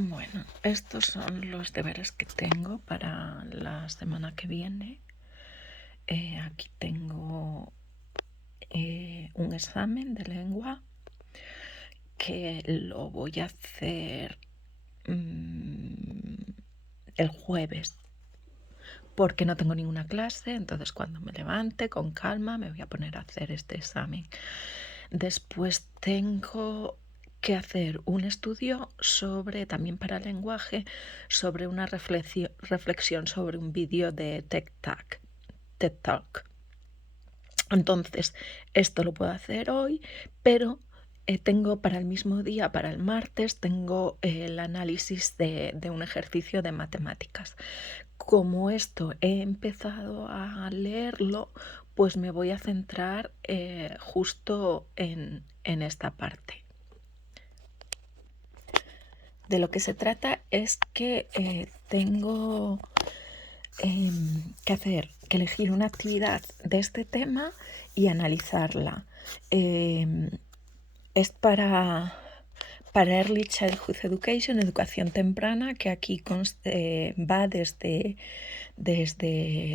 Bueno, estos son los deberes que tengo para la semana que viene. Aquí tengo un examen de lengua que lo voy a hacer el jueves, porque no tengo ninguna clase. Entonces, cuando me levante con calma me voy a poner a hacer este examen. Después tengo que hacer un estudio sobre, también para el lenguaje, sobre una reflexión sobre un vídeo de TED Talk. Entonces, esto lo puedo hacer hoy, pero tengo para el mismo día, para el martes, tengo el análisis de un ejercicio de matemáticas. Como esto he empezado a leerlo, pues me voy a centrar justo en esta parte. De lo que se trata es que tengo que elegir una actividad de este tema y analizarla. Es para Early Childhood Education, educación temprana, que aquí va desde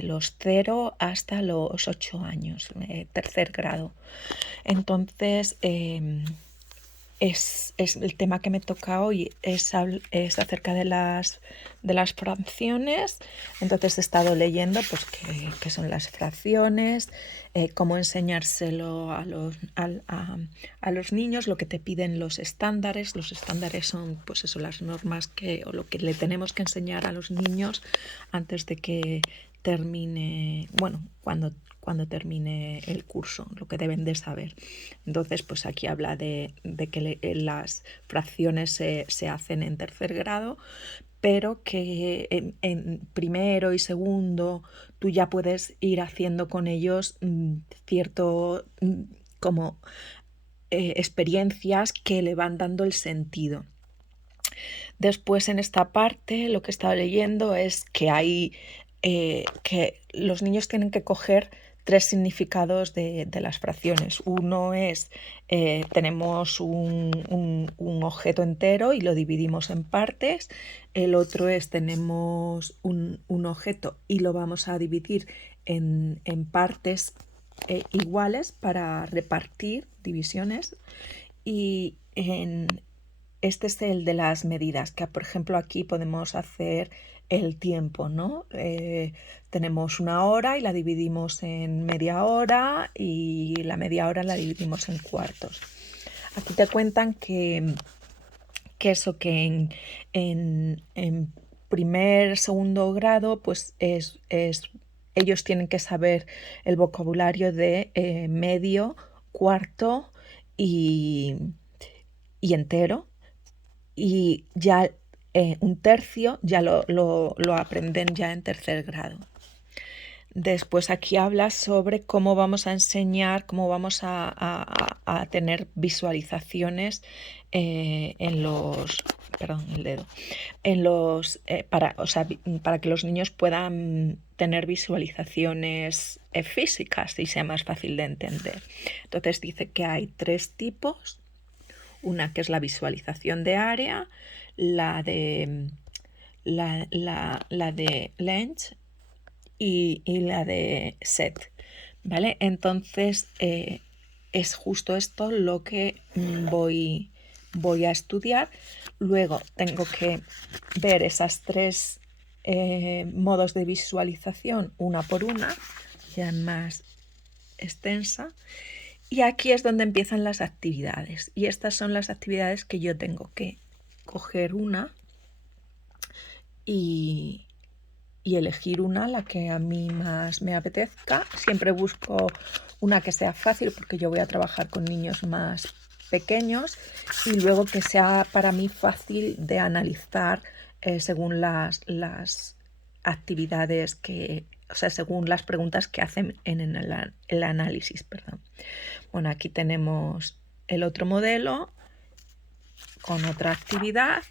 los 0 hasta los 8 años, tercer grado. Entonces, es el tema que me toca hoy, es acerca de las fracciones. Entonces he estado leyendo pues qué son las fracciones, cómo enseñárselo a los niños, lo que te piden los estándares. Los estándares son pues eso, las normas o lo que le tenemos que enseñar a los niños antes de que termine, bueno, cuando termine el curso, lo que deben de saber. Entonces, pues aquí habla de que las fracciones se hacen en tercer grado, pero que en primero y segundo tú ya puedes ir haciendo con ellos cierto como experiencias que le van dando el sentido. Después, en esta parte, lo que he estado leyendo es que que los niños tienen que coger 3 significados de las fracciones. Uno es, tenemos un objeto entero y lo dividimos en partes. El otro es, tenemos un objeto y lo vamos a dividir en partes iguales para repartir divisiones. Y este es el de las medidas, que por ejemplo aquí podemos hacer el tiempo, ¿no? Tenemos una hora y la dividimos en media hora y la media hora la dividimos en cuartos. Aquí te cuentan que en primer, segundo grado, pues ellos tienen que saber el vocabulario de medio, cuarto y entero. Y ya un tercio ya lo aprenden ya en tercer grado. Después aquí habla sobre cómo vamos a enseñar, cómo vamos a tener visualizaciones en los, perdón, el dedo, en los, para que los niños puedan tener visualizaciones físicas y sea más fácil de entender. Entonces dice que hay 3 tipos. Una que es la visualización de área, la de Lens y la de Set, ¿vale? Entonces es justo esto lo que voy a estudiar. Luego tengo que ver esas 3 modos de visualización una por una, ya más extensa. Y aquí es donde empiezan las actividades. Y estas son las actividades que yo tengo que coger una y elegir una, la que a mí más me apetezca. Siempre busco una que sea fácil porque yo voy a trabajar con niños más pequeños, y luego que sea para mí fácil de analizar según las actividades según las preguntas que hacen en el análisis, perdón. Bueno, aquí tenemos el otro modelo con otra actividad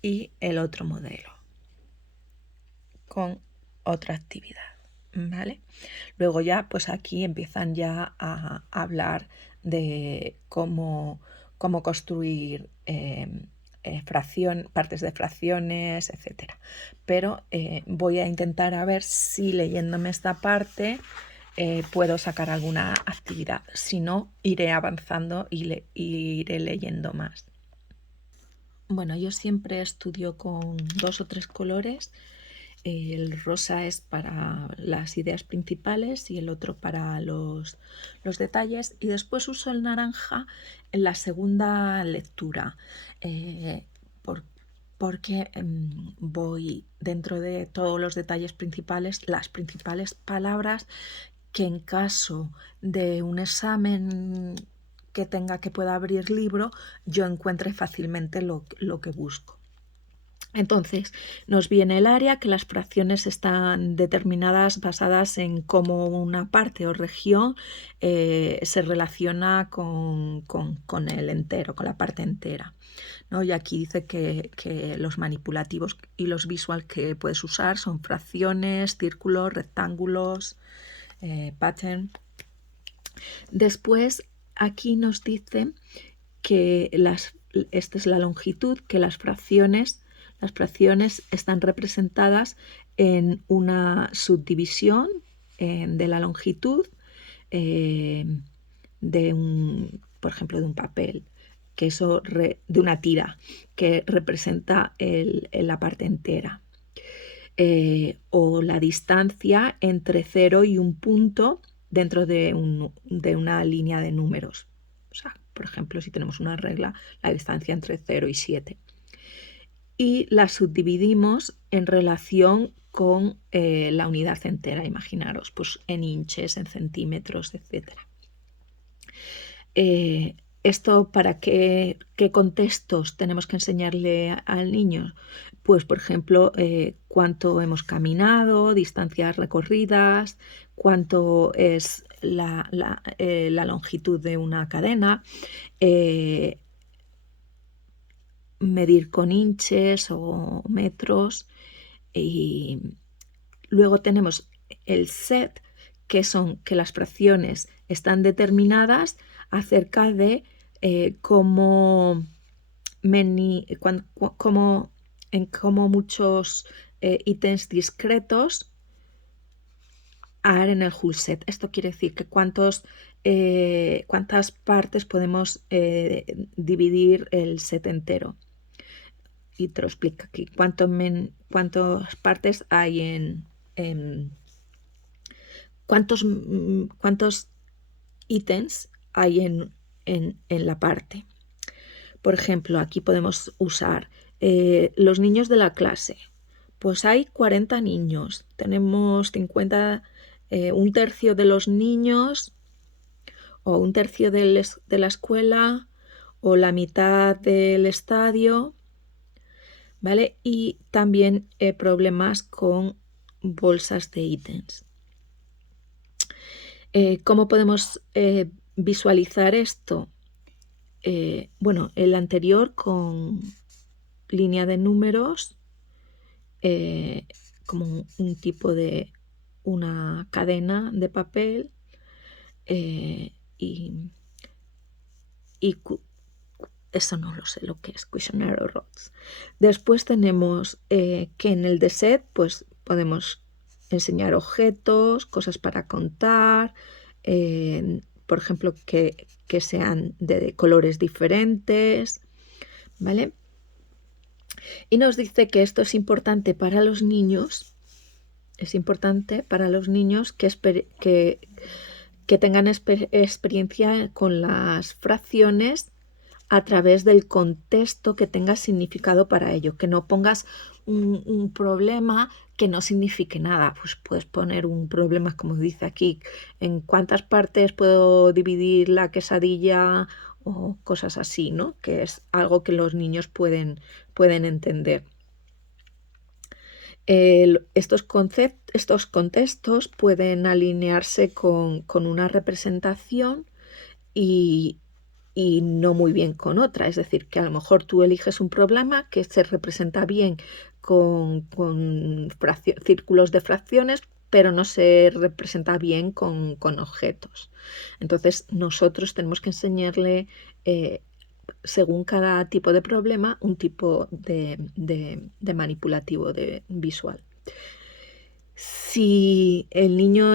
y el otro modelo con otra actividad, ¿vale? Luego ya, pues aquí empiezan ya a hablar de cómo construir partes de fracciones, etcétera. Pero voy a intentar a ver si leyéndome esta parte puedo sacar alguna actividad. Si no, iré avanzando y iré leyendo más. Bueno, yo siempre estudio con 2 o 3 colores. El rosa es para las ideas principales y el otro para los detalles. Y después uso el naranja en la segunda lectura, porque voy dentro de todos los detalles principales, las principales palabras que en caso de un examen que pueda abrir libro, yo encuentre fácilmente lo que busco. Entonces, nos viene el área, que las fracciones están determinadas basadas en cómo una parte o región se relaciona con el entero, con la parte entera, ¿no? Y aquí dice que los manipulativos y los visual que puedes usar son fracciones, círculos, rectángulos, pattern. Después, aquí nos dice que esta es la longitud, que las fracciones están representadas en una subdivisión de la longitud por ejemplo, de un papel, de una tira, que representa la parte entera. O la distancia entre 0 y un punto dentro de una línea de números. O sea, por ejemplo, si tenemos una regla, la distancia entre 0 y 7. Y la subdividimos en relación con la unidad entera, imaginaros, pues en inches, en centímetros, etc. ¿Esto para qué contextos tenemos que enseñarle al niño? Pues, por ejemplo, cuánto hemos caminado, distancias recorridas, cuánto es la longitud de una cadena, medir con inches o metros. Y luego tenemos el set, que son que las fracciones están determinadas acerca de cómo muchos ítems discretos hay en el whole set. Esto quiere decir que cuántas partes podemos dividir el set entero. Y te lo explica aquí, cuántas partes hay cuántos ítems hay en la parte. Por ejemplo, aquí podemos usar los niños de la clase. Pues hay 40 niños, tenemos 50, un tercio de los niños o un tercio de la escuela o la mitad del estadio, ¿vale? Y también problemas con bolsas de ítems. ¿Cómo podemos visualizar esto? Bueno, el anterior con línea de números, como un tipo de una cadena de papel, y eso no lo sé lo que es, Questionnaire Rods. Después tenemos que en el de set pues podemos enseñar objetos, cosas para contar, por ejemplo que sean de colores diferentes, ¿vale? Y nos dice que esto es importante para los niños, que tengan experiencia con las fracciones a través del contexto que tenga significado para ello, que no pongas un problema que no signifique nada. Pues puedes poner un problema, como dice aquí, en cuántas partes puedo dividir la quesadilla o cosas así, ¿no? Que es algo que los niños pueden entender. Estos contextos pueden alinearse con una representación y no muy bien con otra. Es decir, que a lo mejor tú eliges un problema que se representa bien con círculos de fracciones, pero no se representa bien con objetos. Entonces nosotros tenemos que enseñarle según cada tipo de problema, un tipo de manipulativo visual. Si el niño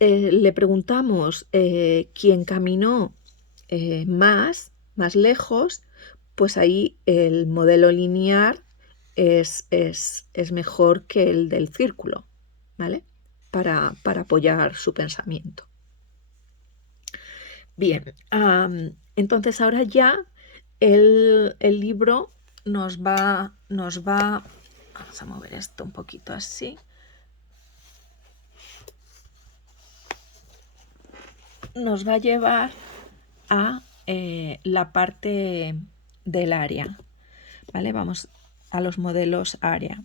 le preguntamos quién caminó más lejos, pues ahí el modelo lineal es mejor que el del círculo, ¿vale? Para apoyar su pensamiento. Bien, entonces ahora ya el libro nos va, vamos a mover esto un poquito así. Nos va a llevar a la parte del área, ¿vale? Vamos a los modelos área.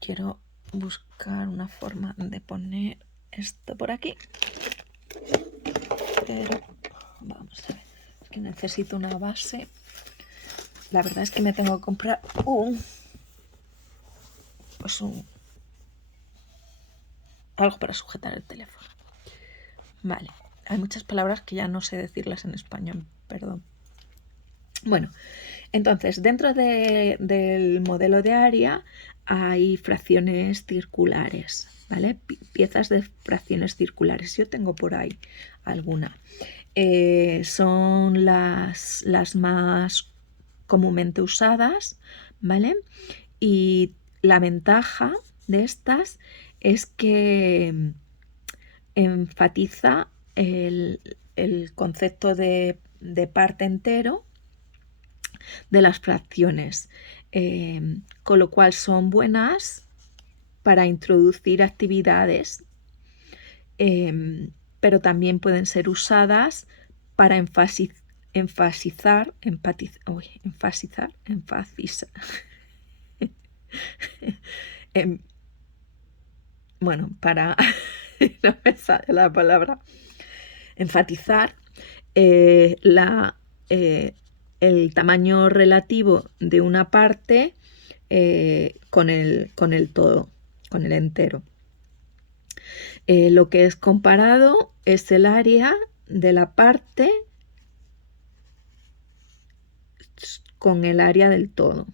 Quiero buscar una forma de poner esto por aquí, pero vamos a ver, es que necesito una base. La verdad es que me tengo que comprar algo para sujetar el teléfono. Vale, hay muchas palabras que ya no sé decirlas en español, perdón. Bueno, entonces dentro del modelo de área hay fracciones circulares, ¿vale? Piezas de fracciones circulares. Yo tengo por ahí alguna. Son las más comúnmente usadas, ¿vale? Y la ventaja de estas es que enfatiza el concepto de parte entero de las fracciones, con lo cual son buenas para introducir actividades, pero también pueden ser usadas para enfatizar bueno, para no me sale la palabra, enfatizar el tamaño relativo de una parte con el todo, con el entero. Lo que es comparado es el área de la parte con el área del todo.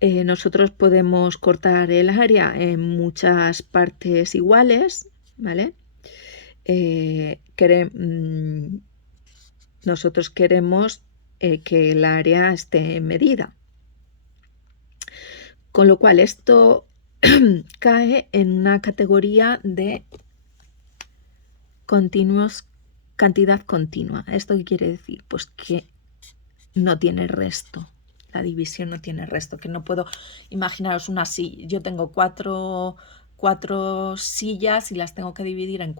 Nosotros podemos cortar el área en muchas partes iguales, ¿vale? Nosotros queremos que el área esté medida. Con lo cual esto cae en una categoría de cantidad continua. ¿Esto qué quiere decir? Pues que no tiene resto. La división no tiene resto, que no puedo imaginaros una silla. Yo tengo cuatro sillas y las tengo que dividir en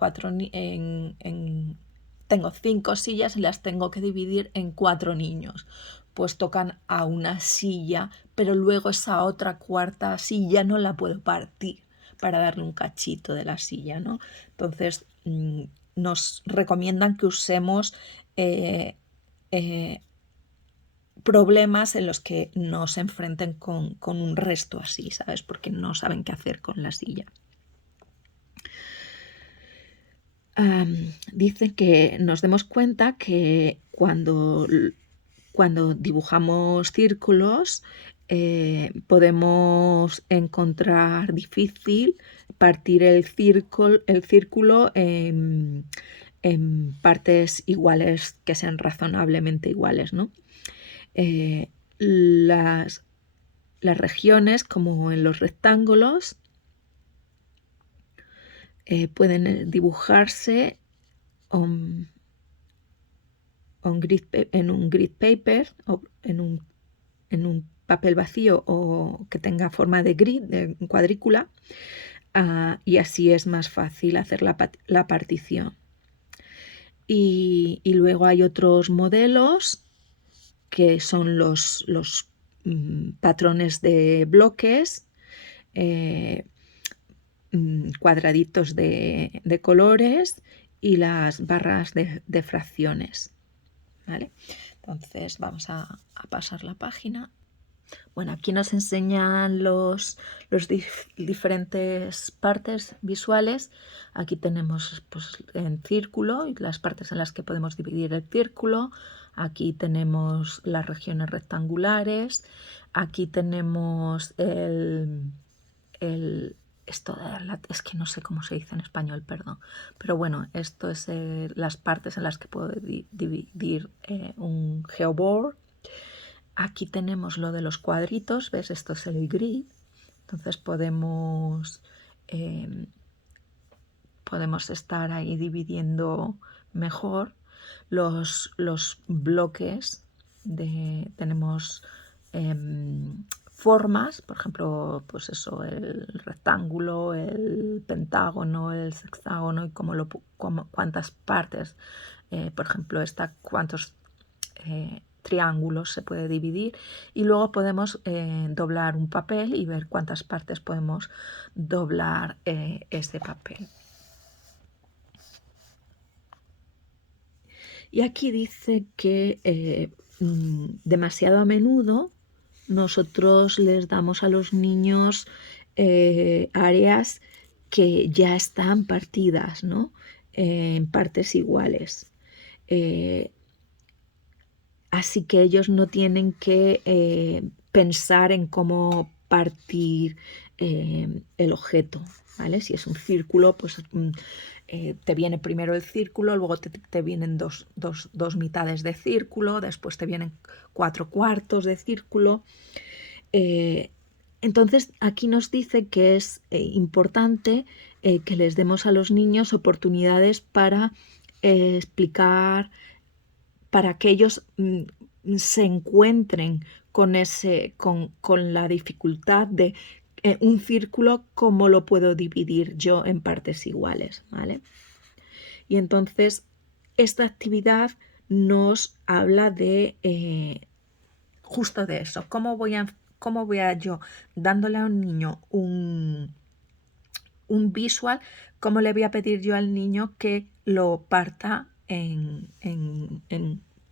tengo 5 sillas y las tengo que dividir en 4 niños. Pues tocan a una silla, pero luego esa otra cuarta silla no la puedo partir para darle un cachito de la silla, ¿no? Entonces nos recomiendan que usemos problemas en los que no se enfrenten con un resto así, ¿sabes? Porque no saben qué hacer con la silla. Dicen que nos demos cuenta que cuando dibujamos círculos podemos encontrar difícil partir el círculo en partes iguales, que sean razonablemente iguales, ¿no? Las regiones, como en los rectángulos, pueden dibujarse en un grid paper o en un papel vacío o que tenga forma de grid, de cuadrícula, y así es más fácil hacer la partición. Y luego hay otros modelos que son los patrones de bloques, cuadraditos de colores y las barras de fracciones, ¿vale? Entonces vamos a pasar la página. Bueno, aquí nos enseñan los diferentes partes visuales. Aquí tenemos pues, en círculo y las partes en las que podemos dividir el círculo. Aquí tenemos las regiones rectangulares. Aquí tenemos es que no sé cómo se dice en español, perdón. Pero bueno, esto es las partes en las que puedo dividir un geoboard. Aquí tenemos lo de los cuadritos, ¿ves? Esto es el grid. Entonces podemos estar ahí dividiendo mejor los bloques. Tenemos formas, por ejemplo, pues eso, el rectángulo, el pentágono, el sexágono y cuántas partes, por ejemplo, cuántos triángulos se puede dividir, y luego podemos doblar un papel y ver cuántas partes podemos doblar este papel. Y aquí dice que demasiado a menudo nosotros les damos a los niños áreas que ya están partidas, ¿no? En partes iguales. Así que ellos no tienen que pensar en cómo partir el objeto, ¿vale? Si es un círculo, pues te viene primero el círculo, luego te vienen dos mitades de círculo, después te vienen 4 cuartos de círculo. Entonces aquí nos dice que es importante que les demos a los niños oportunidades para explicar, para que ellos se encuentren con la dificultad de un círculo, cómo lo puedo dividir yo en partes iguales, ¿vale? Y entonces esta actividad nos habla de justo de eso, cómo voy a yo dándole a un niño un visual, cómo le voy a pedir yo al niño que lo parta en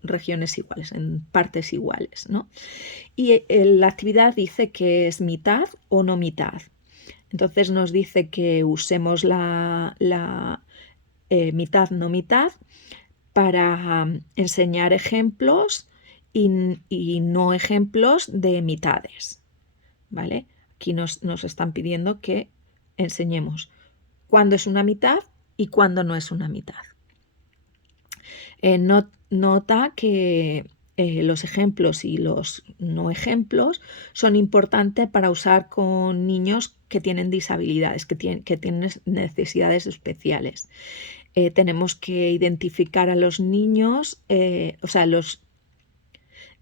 regiones iguales, en partes iguales, ¿no? Y la actividad dice que es mitad o no mitad. Entonces nos dice que usemos la mitad, no mitad, para enseñar ejemplos y no ejemplos de mitades, ¿vale? Aquí nos están pidiendo que enseñemos cuándo es una mitad y cuándo no es una mitad. Nota que los ejemplos y los no ejemplos son importantes para usar con niños que tienen disabilidades, que tienen necesidades especiales. Tenemos que identificar a los niños, o sea, los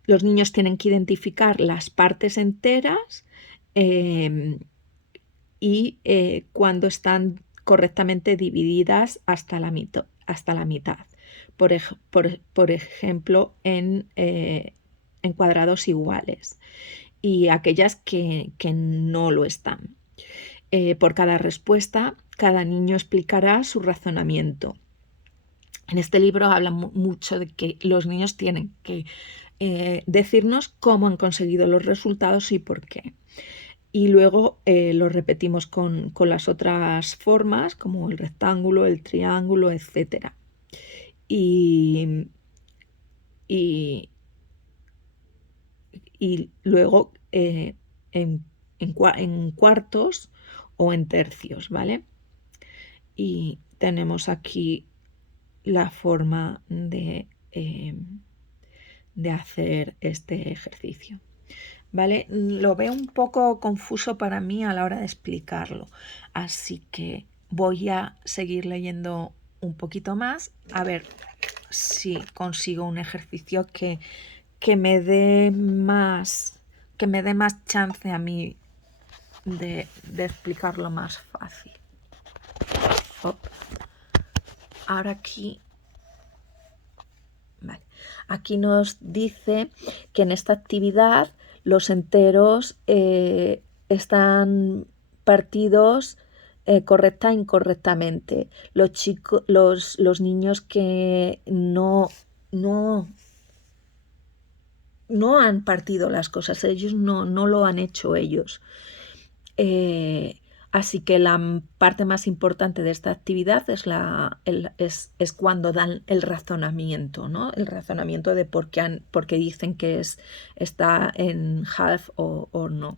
niños tienen que identificar las partes enteras y cuando están correctamente divididas hasta la mitad. Por ejemplo, en cuadrados iguales, y aquellas que no lo están. Por cada respuesta, cada niño explicará su razonamiento. En este libro habla mucho de que los niños tienen que decirnos cómo han conseguido los resultados y por qué. Y luego lo repetimos con las otras formas, como el rectángulo, el triángulo, etc. Y luego en cuartos o en tercios, ¿vale? Y tenemos aquí la forma de hacer este ejercicio, ¿vale? Lo veo un poco confuso para mí a la hora de explicarlo, así que voy a seguir leyendo un poquito más, a ver si consigo un ejercicio que me dé más chance a mí de explicarlo más fácil. Ahora aquí, vale. Aquí nos dice que en esta actividad los enteros están partidos correcta e incorrectamente. Los niños que no no han partido las cosas, ellos no lo han hecho ellos. Así que la parte más importante de esta actividad es cuando dan el razonamiento, ¿no? El razonamiento de por qué dicen que está en half o no.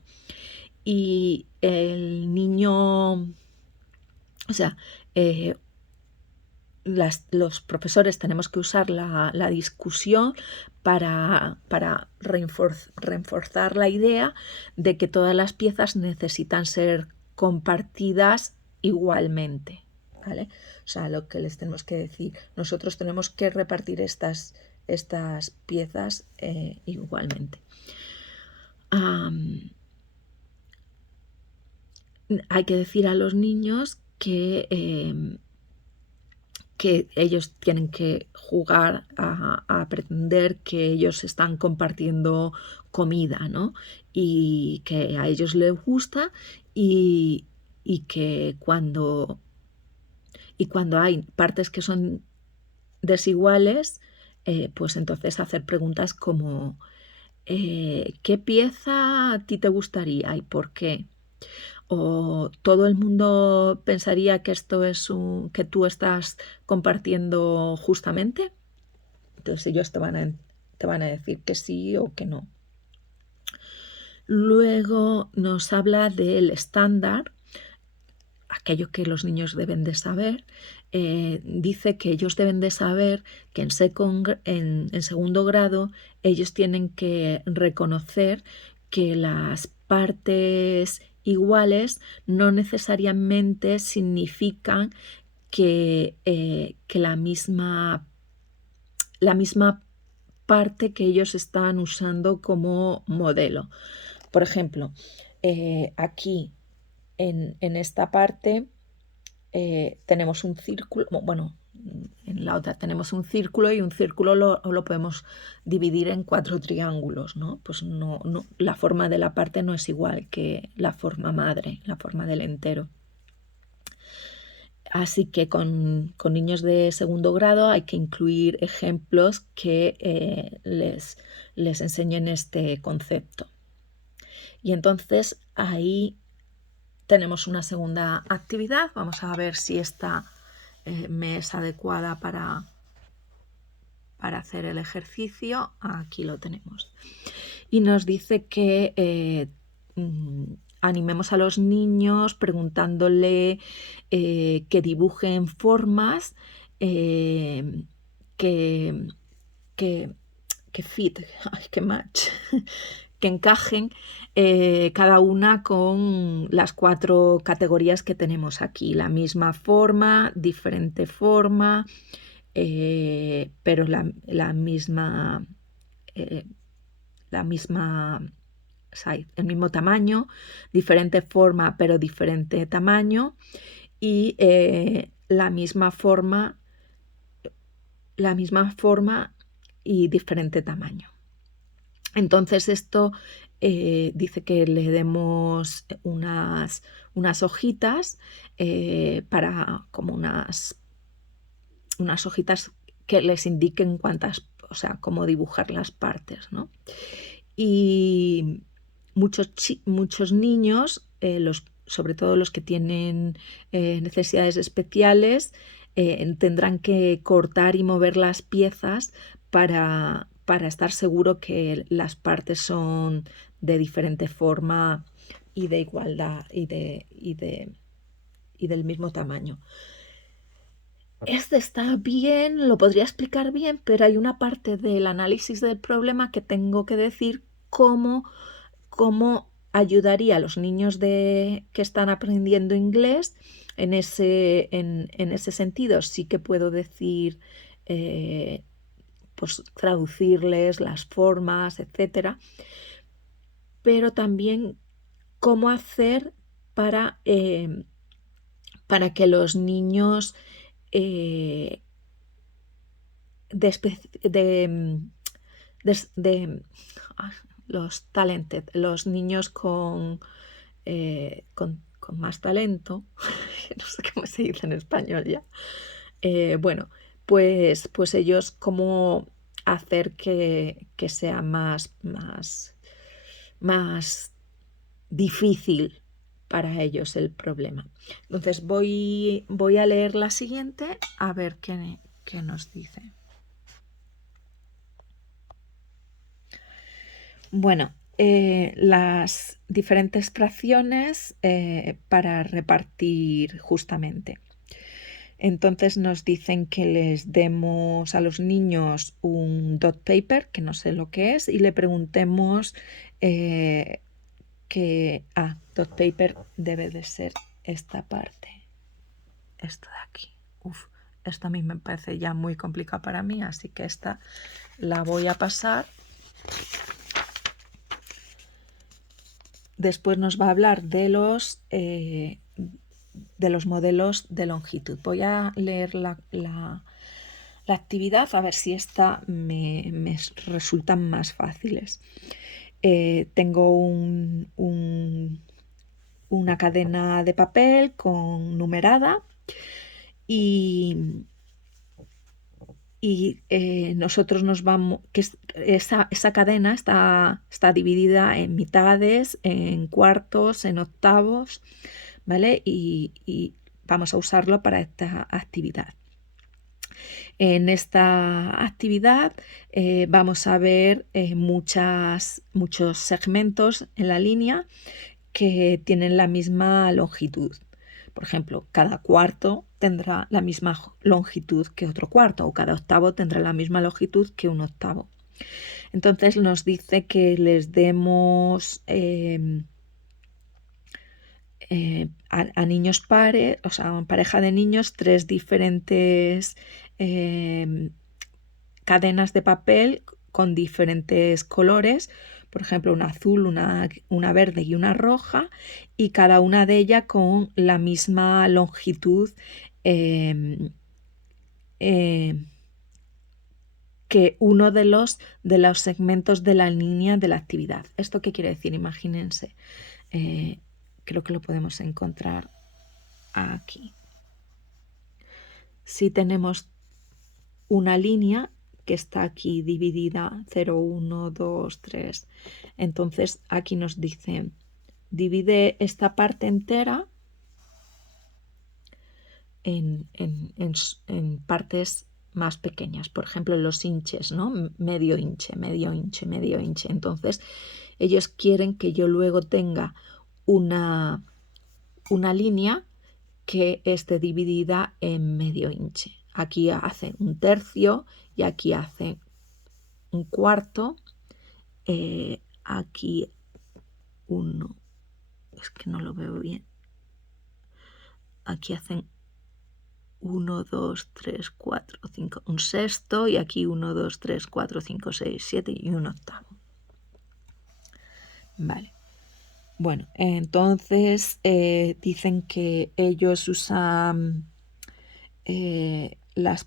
Y el niño, o sea, los profesores tenemos que usar la discusión para reforzar la idea de que todas las piezas necesitan ser compartidas igualmente, ¿vale? O sea, lo que les tenemos que decir, nosotros tenemos que repartir estas piezas igualmente. Hay que decir a los niños que ellos tienen que jugar a pretender que ellos están compartiendo comida, ¿no? Y que a ellos les gusta y que cuando hay partes que son desiguales, pues entonces hacer preguntas como ¿qué pieza a ti te gustaría y por qué? O todo el mundo pensaría que esto es que tú estás compartiendo justamente. Entonces ellos te van a decir que sí o que no. Luego nos habla del estándar, aquello que los niños deben de saber. Dice que ellos deben de saber que en segundo grado ellos tienen que reconocer que las partes iguales no necesariamente significan que la misma parte que ellos están usando como modelo. Por ejemplo, aquí en esta parte tenemos un círculo, bueno, en la otra tenemos un círculo y un círculo lo podemos dividir en 4 triángulos, ¿no? Pues no, la forma de la parte no es igual que la forma madre, la forma del entero. Así que con niños de segundo grado hay que incluir ejemplos que les enseñen este concepto. Y entonces ahí tenemos una segunda actividad. Vamos a ver si esta me es adecuada para hacer el ejercicio. Aquí lo tenemos. Y nos dice que animemos a los niños preguntándole que dibujen formas que fit, que match, que encajen cada una con las 4 categorías que tenemos aquí. La misma forma, diferente forma, pero la misma size, el mismo tamaño, diferente forma pero diferente tamaño y la misma forma y diferente tamaño. Entonces esto dice que le demos unas hojitas para como unas hojitas que les indiquen o sea, cómo dibujar las partes, ¿no? Y muchos niños, sobre todo los que tienen necesidades especiales, tendrán que cortar y mover las piezas para estar seguro que las partes son de diferente forma y de igualdad y del mismo tamaño. Este está bien, lo podría explicar bien, pero hay una parte del análisis del problema que tengo que decir cómo ayudaría a los niños que están aprendiendo inglés en ese sentido. Sí que puedo decir, pues traducirles las formas, etcétera, pero también cómo hacer para que los niños los talented, los niños con más talento, no sé cómo se dice en español ya, bueno, pues ellos cómo hacer que sea más difícil para ellos el problema. Entonces voy a leer la siguiente a ver qué nos dice. Bueno, las diferentes fracciones para repartir justamente. Entonces nos dicen que les demos a los niños un dot paper, que no sé lo que es, y le preguntemos dot paper debe de ser esta parte, esta de aquí. Esta a mí me parece ya muy complicada para mí, así que esta la voy a pasar. Después nos va a hablar de los modelos de longitud. Voy a leer la actividad a ver si esta me resultan más fáciles. Tengo una cadena de papel con numerada y nosotros nos vamos, esa cadena está dividida en mitades, en cuartos, en octavos, ¿vale? Y vamos a usarlo para esta actividad. En esta actividad vamos a ver muchos segmentos en la línea que tienen la misma longitud. Por ejemplo, cada cuarto tendrá la misma longitud que otro cuarto, o cada octavo tendrá la misma longitud que un octavo. Entonces nos dice que les demos a niños pares, o sea, a pareja de niños, 3 diferentes cadenas de papel con diferentes colores, por ejemplo, una azul, una verde y una roja, y cada una de ellas con la misma longitud que uno de los segmentos de la línea de la actividad. ¿Esto qué quiere decir? Imagínense. Creo que lo podemos encontrar aquí. Si tenemos una línea que está aquí dividida 0, 1, 2, 3, entonces aquí nos dice divide esta parte entera en partes más pequeñas, por ejemplo los hinches, ¿no? Medio hinche, medio hinche, medio hinche. Entonces ellos quieren que yo luego tenga una línea que esté dividida en medio hinche. Aquí hace un tercio y aquí hace un cuarto. Aquí uno, es que no lo veo bien. Aquí hacen 1, 2, 3, 4, 5, un sexto, y aquí 1, 2, 3, 4, 5, 6, 7 y un octavo. Vale. Bueno, entonces dicen que ellos usan las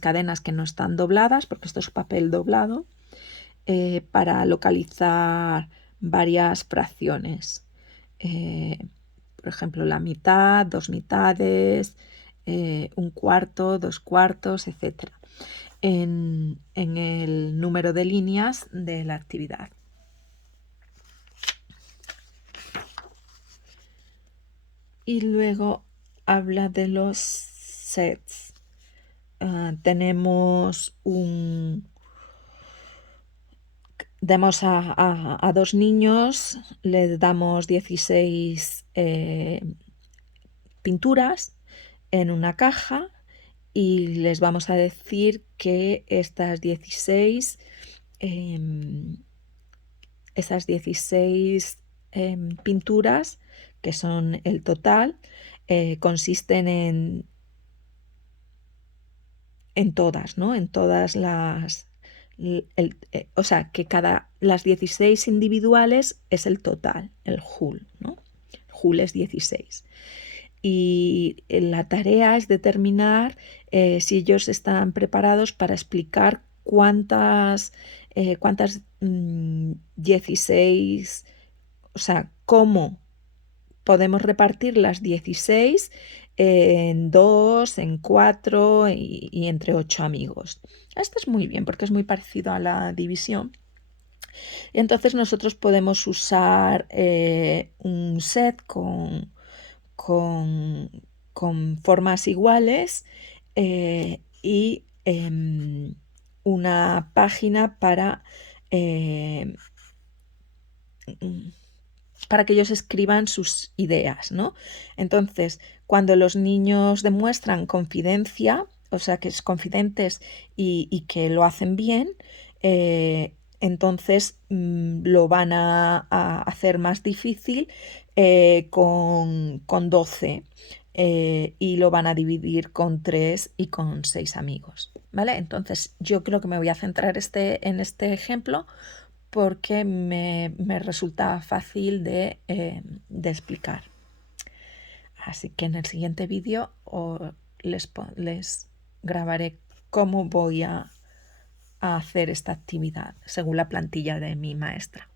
cadenas que no están dobladas, porque esto es papel doblado, para localizar varias fracciones. Por ejemplo, la mitad, 2 mitades, un cuarto, 2 cuartos, etc. En el número de líneas de la actividad. Y luego habla de los sets. Tenemos damos a 2 niños, les damos 16 pinturas en una caja y les vamos a decir que esas 16 pinturas, que son el total, consisten en todas, ¿no? En todas las... o sea, que las 16 individuales es el total, el whole, ¿no? Whole es 16. Y la tarea es determinar si ellos están preparados para explicar cuántas 16, o sea, cómo podemos repartir las 16 en 2, en 4 y entre 8 amigos. Esto es muy bien porque es muy parecido a la división. Y entonces nosotros podemos usar un set con, con formas iguales y una página eh, para que ellos escriban sus ideas, ¿no? Entonces, cuando los niños demuestran confidencia, o sea, que es confidentes y que lo hacen bien, entonces lo van a hacer más difícil con 12 y lo van a dividir con 3 y con 6 amigos, ¿vale? Entonces, yo creo que me voy a centrar en este ejemplo porque me resulta fácil de explicar. Así que en el siguiente vídeo les grabaré cómo voy a hacer esta actividad según la plantilla de mi maestra.